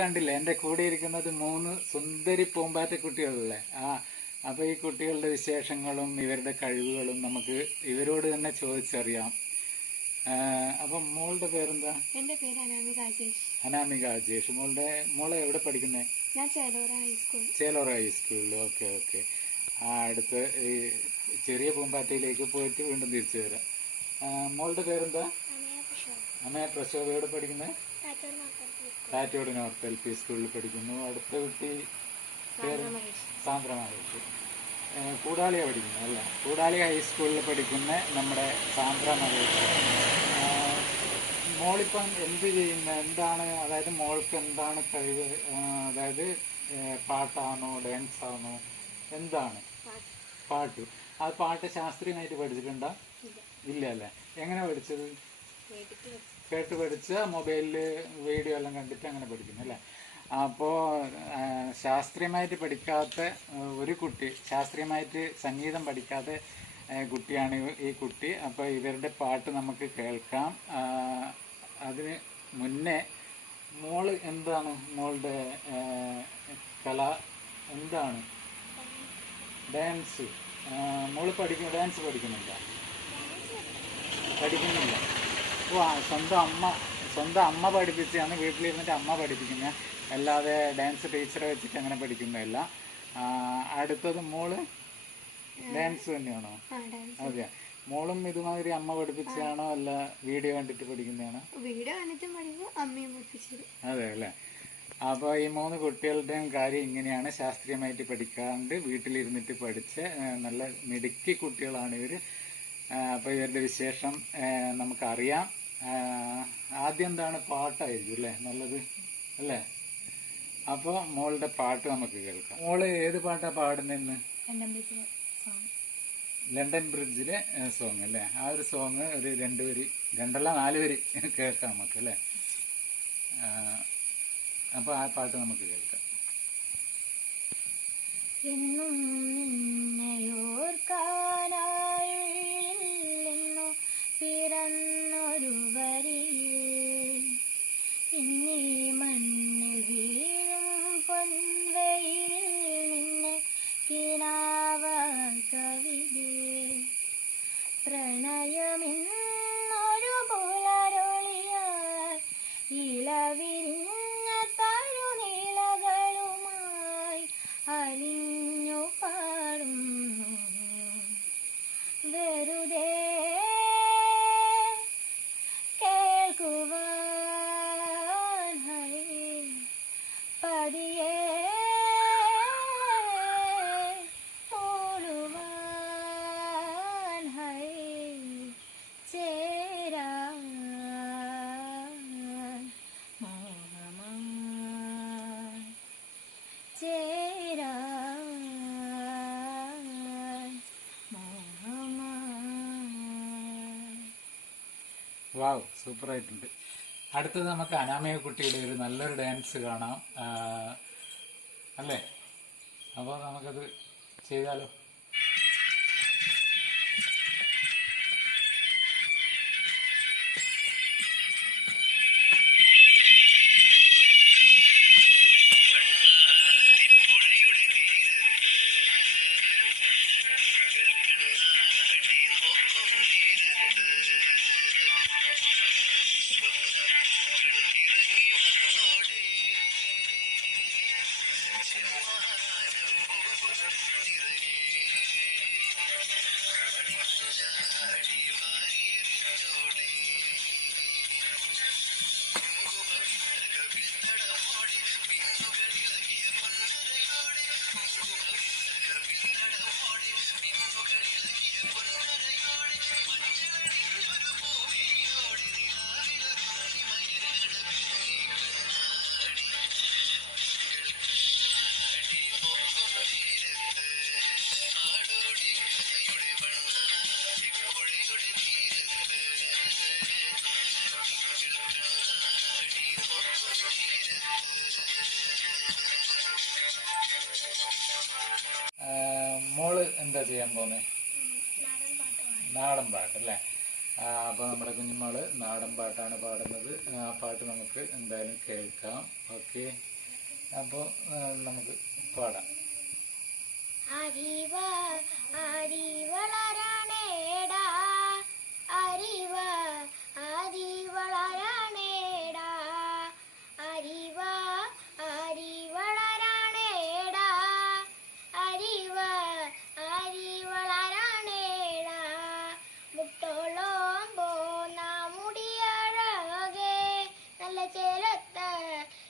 കണ്ടില്ലേ, എൻ്റെ കൂടെ ഇരിക്കുന്നത് 3 സുന്ദരി പൂമ്പാറ്റ കുട്ടികളല്ലേ. അപ്പോൾ ഈ കുട്ടികളുടെ വിശേഷങ്ങളും ഇവരുടെ കഴിവുകളും നമുക്ക് ഇവരോട് തന്നെ ചോദിച്ചറിയാം. അപ്പം മോളുടെ പേരെന്താ? എൻ്റെ പേര് അനാമിക അജേഷ്. അനാമിക അജേഷ്. മോളെ എവിടെ പഠിക്കുന്നേ? ഞാൻ ചേലോറ ഹൈസ്കൂൾ. ചേലോറ ഹൈസ്കൂളിൽ. Okay okay. അടുത്ത് ഈ ചെറിയ പൂമ്പാറ്റയിലേക്ക് പോയിട്ട് വീണ്ടും തിരിച്ചു വരാം. മോളുടെ പേരെന്താ? അമയ പ്രശോഭ. എവിടെ പഠിക്കുന്നത്? കാറ്റോട് നോർത്ത് LP സ്കൂളിൽ പഠിക്കുന്നു. അടുത്ത കുട്ടി പേര് സാന്ദ്ര മഹേഷ്. കൂടാളിയാണ് പഠിക്കുന്നത് അല്ലേ? കൂടാളി ഹൈസ്കൂളിൽ പഠിക്കുന്ന നമ്മുടെ സാന്ദ്ര മഹേഷ്. മോളിപ്പം എന്ത് ചെയ്യുന്നത്? എന്താണ്, അതായത് മോൾക്ക് എന്താണ് കഴിവ്? അതായത് പാട്ടാണോ ഡാൻസ് ആണോ എന്താണ്? പാട്ട്. ആ പാട്ട് ശാസ്ത്രീയമായിട്ട് പഠിച്ചിട്ടുണ്ടോ? ഇല്ല അല്ലേ? എങ്ങനെ പഠിച്ചത്? കേട്ട് പഠിച്ച മൊബൈലിൽ വീഡിയോ എല്ലാം കണ്ടിട്ട് അങ്ങനെ പഠിക്കുന്നു അല്ലേ? അപ്പോൾ ശാസ്ത്രീയമായിട്ട് പഠിക്കാത്ത ഒരു കുട്ടി, ശാസ്ത്രീയമായിട്ട് സംഗീതം പഠിക്കാത്ത കുട്ടിയാണ് ഈ കുട്ടി. അപ്പോൾ ഇവരുടെ പാട്ട് നമുക്ക് കേൾക്കാം. അതിന് മുന്നേ മോള് എന്താണ്, മോളുടെ കല എന്താണ്? ഡാൻസ്. മോള് ഡാൻസ് പഠിക്കുന്നില്ല? പഠിക്കുന്നില്ല. ഓ, സ്വന്തം അമ്മ പഠിപ്പിച്ചാണ്, വീട്ടിലിരുന്നിട്ട് അമ്മ പഠിപ്പിക്കുന്നത്, അല്ലാതെ ഡാൻസ് ടീച്ചറെ വെച്ചിട്ട് അങ്ങനെ പഠിക്കുന്നതല്ല. അടുത്തത് മോള് ഡാൻസ് തന്നെയാണോ? അതെ. മോളും ഇതുമാതിരി അമ്മ പഠിപ്പിച്ചാണോ അല്ല വീഡിയോ കണ്ടിട്ട് പഠിക്കുന്നതാണോ? വീഡിയോ കണ്ടിട്ടും പഠിക്കും, അമ്മയും പഠിപ്പിച്ചത്. അതെ അല്ലേ? അപ്പോൾ ഈ 3 കുട്ടികളുടെയും കാര്യം ഇങ്ങനെയാണ്. ശാസ്ത്രീയമായിട്ട് പഠിക്കാണ്ട് വീട്ടിലിരുന്നിട്ട് പഠിച്ച് നല്ല മിടുക്കി കുട്ടികളാണ് ഇവർ. അപ്പോൾ ഇവരുടെ വിശേഷം നമുക്കറിയാം. ആദ്യം എന്താണ്? പാട്ടായിരിക്കും അല്ലേ നല്ലത് അല്ലേ? അപ്പോൾ മോളുടെ പാട്ട് നമുക്ക് കേൾക്കാം. മോള് ഏത് പാട്ടാണ് പാടുന്നതെന്ന്? ലണ്ടൻ ബ്രിഡ്ജിലെ സോങ് അല്ലേ? ആ ഒരു സോങ് ഒരു 2 വരി, 4 വരി കേൾക്കാം നമുക്ക് അല്ലേ? അപ്പോൾ ആ പാട്ട് നമുക്ക് കേൾക്കാം. എന്നും നിന്നെയോർക്കാനായുള്ളിന്നു പിറന്നൊരു വരി, ഇന്നീ മണ്ണിൽ വീഴും പൊൻവെയിലിൽ നിന്നെ കിനാവായി കവിതേ, പ്രണയമെന്നൊരു പുലരൊളിയാൽ ഇളവിരിഞ്ഞ തരുനിലകളുമായി അലിഞ്ഞു പാടുന്നു വെറുതെ കേൾക്കുവാൻ പതിയെ മൂടുവാൻ ചേരാൻ മോഹമായി ചേരാൻ മോഹമായി. വാവ്, സൂപ്പറായിട്ടുണ്ട്. അടുത്തത് നമുക്ക് അനാമയ കുട്ടിയുടെ ഒരു നല്ലൊരു ഡാൻസ് കാണാം അല്ലേ? അപ്പോൾ നമുക്കത് ചെയ്താലോ? മോള് എന്താ ചെയ്യാൻ പോകുന്നത്? നാടൻ പാട്ട് അല്ലേ? അപ്പോൾ നമ്മുടെ കുഞ്ഞുമോള് നാടൻ പാട്ടാണ് പാടുന്നത്. ആ പാട്ട് നമുക്ക് എന്തായാലും കേൾക്കാം. ഓക്കെ. അപ്പോൾ നമുക്ക് പാടാം. അറിവ അറിവളരണേടാ അറിവ അറിവളരണേടാ അറിവ അറിവളരണേടാ അറിവ അറിവളരണേടാ മുട്ടോളം പോന്ന മുടിയഴകെ നല്ല ചേലത്ത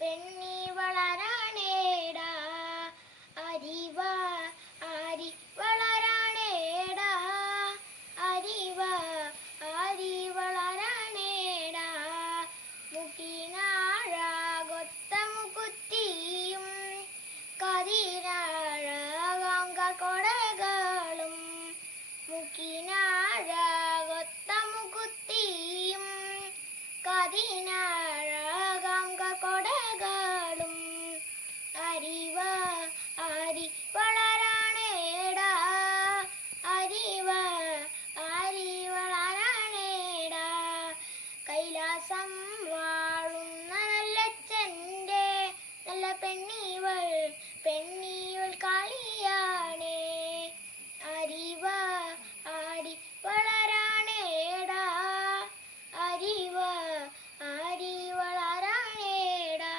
പെണ്ണി വളരണേടാ അറിവ ആരി വളരണേടാ അറിവ ആരി വളരണേടാ മുക്കിനാഴകൊത്ത മുക്കുത്തിയും കതിരാഴകാങ്ക കൊടകളും മുക്കിനാഴകൊത്ത മുക്കുത്തിയും കതിനാഴകാങ്ക കൊടകളും അറിവ ആരി വളരണേടാ അറിവ ആരി വളരണേടാ കൈലാസം വാഴുന്ന നല്ലച്ഛൻ്റെ നല്ല പെണ്ണിവൾ കളിയാണേ അറിവ ആരി വളരണേടാ അറിവ ആരി വളരണേടാ.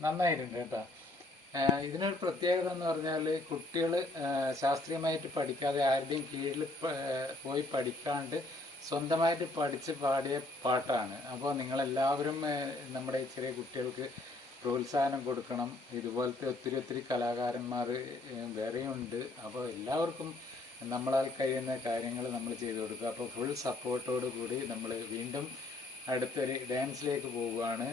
നന്നായിട്ടുണ്ട് കേട്ടോ. ഇതിനൊരു പ്രത്യേകത എന്ന് പറഞ്ഞാൽ കുട്ടികൾ ശാസ്ത്രീയമായിട്ട് പഠിക്കാതെ ആരുടെയും കീഴിൽ പോയി പഠിക്കാണ്ട് സ്വന്തമായിട്ട് പഠിച്ച് പാടിയ പാട്ടാണ്. അപ്പോൾ നിങ്ങളെല്ലാവരും നമ്മുടെ ചെറിയ കുട്ടികൾക്ക് പ്രോത്സാഹനം കൊടുക്കണം. ഇതുപോലത്തെ ഒത്തിരി ഒത്തിരി കലാകാരന്മാർ വേറെയുണ്ട്. അപ്പോൾ എല്ലാവർക്കും നമ്മളാൽ കഴിയുന്ന കാര്യങ്ങൾ നമ്മൾ ചെയ്തു കൊടുക്കുക. അപ്പോൾ ഫുൾ സപ്പോർട്ടോട് കൂടി നമ്മൾ വീണ്ടും അടുത്തൊരു ഡാൻസിലേക്ക് പോവുകയാണ്.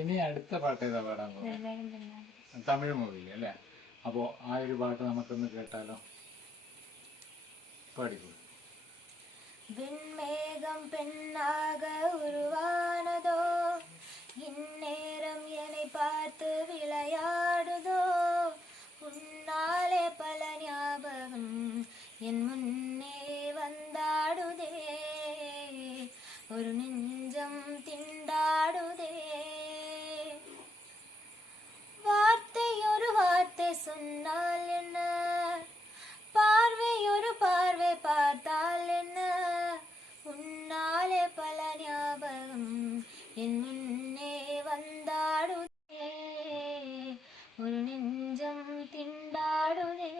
ഇനി അടുത്ത പാട്ട് ഏതാ പാടാൻ പോകുന്നത്? തമിഴ് മൂവിയിൽ അല്ലേ? അപ്പോൾ ആ ഒരു പാട്ട് നമുക്കൊന്ന് കേട്ടാലോ? പാടിക്കോ. விண்மேகம் பெண்ணாக உருவானதோ இந்நேரம் என்னை பார்த்து விளையாடுதோ உன்னாலே பல ஞாபகம் என் முன்னே வந்தாடுதே ஒரு நெஞ்சம் திண்டாடுதே வார்த்தை ஒரு வார்த்தை சொன்னால் என்ன பார்வை ஒரு பார்வை பார்த்தால் என்ன உன்னாலே பல ஞாபகம் என் முன்னே வந்தாடுதே ஒரு நெஞ்சம் திண்டாடுதே.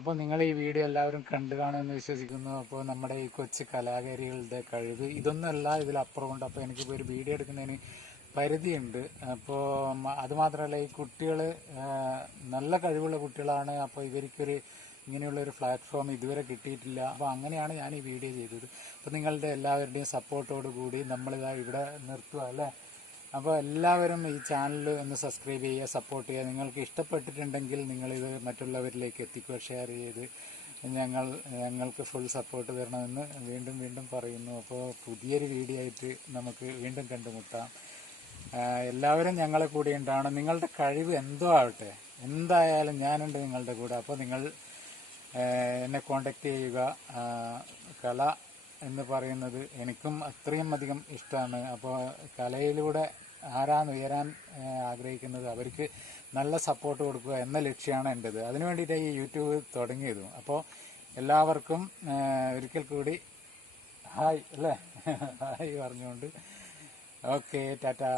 അപ്പോൾ നിങ്ങൾ ഈ വീഡിയോ എല്ലാവരും കണ്ടു കാണുമെന്ന് വിശ്വസിക്കുന്നു. അപ്പോൾ നമ്മുടെ ഈ കൊച്ചു കലാകാരികളുടെ കഴിവ് ഇതൊന്നുമല്ല, ഇതിലപ്പുറമുണ്ട്. അപ്പോൾ എനിക്കിപ്പോൾ ഒരു വീഡിയോ എടുക്കുന്നതിന് പരിധിയുണ്ട്. അപ്പോൾ അതുമാത്രമല്ല, ഈ കുട്ടികൾ നല്ല കഴിവുള്ള കുട്ടികളാണ്. അപ്പോൾ ഇവർക്കൊരു ഇങ്ങനെയുള്ളൊരു പ്ലാറ്റ്ഫോം ഇതുവരെ കിട്ടിയിട്ടില്ല. അപ്പോൾ അങ്ങനെയാണ് ഞാൻ ഈ വീഡിയോ ചെയ്തത്. അപ്പോൾ നിങ്ങളുടെ എല്ലാവരുടെയും സപ്പോർട്ടോടു കൂടി നമ്മളിതാ ഇവിടെ നിർത്തുക അല്ലേ. അപ്പോൾ എല്ലാവരും ഈ ചാനൽ ഒന്ന് സബ്സ്ക്രൈബ് ചെയ്യുക, സപ്പോർട്ട് ചെയ്യുക. നിങ്ങൾക്ക് ഇഷ്ടപ്പെട്ടിട്ടുണ്ടെങ്കിൽ നിങ്ങളിത് മറ്റുള്ളവരിലേക്ക് എത്തിക്കുക, ഷെയർ ചെയ്ത് ഞങ്ങൾക്ക് ഫുൾ സപ്പോർട്ട് തരണമെന്ന് വീണ്ടും വീണ്ടും പറയുന്നു. അപ്പോൾ പുതിയൊരു വീഡിയോ ആയിട്ട് നമുക്ക് വീണ്ടും കണ്ടുമുട്ടാം. എല്ലാവരും ഞങ്ങളെ കൂടെ ഉണ്ടാണ്. നിങ്ങളുടെ കഴിവ് എന്തോ ആവട്ടെ, എന്തായാലും ഞാനുണ്ട് നിങ്ങളുടെ കൂടെ. അപ്പോൾ നിങ്ങൾ എന്നെ കോണ്ടാക്ട് ചെയ്യുക. കല എന്ന് പറയുന്നത് എനിക്കും അത്രയും അധികം ഇഷ്ടമാണ്. അപ്പോൾ കലയിലൂടെ ആരാണ് ഉയരാൻ ആഗ്രഹിക്കുന്നത് അവർക്ക് നല്ല സപ്പോർട്ട് കൊടുക്കുക എന്ന ലക്ഷ്യമാണ് എൻ്റെത്. അതിനു വേണ്ടിയിട്ടാണ് ഈ യൂട്യൂബ് തുടങ്ങിയതും. അപ്പോൾ എല്ലാവർക്കും ഒരിക്കൽ കൂടി ഹായ് അല്ലേ ഹായ് പറഞ്ഞുകൊണ്ട് ഓക്കെ, ടാറ്റാ.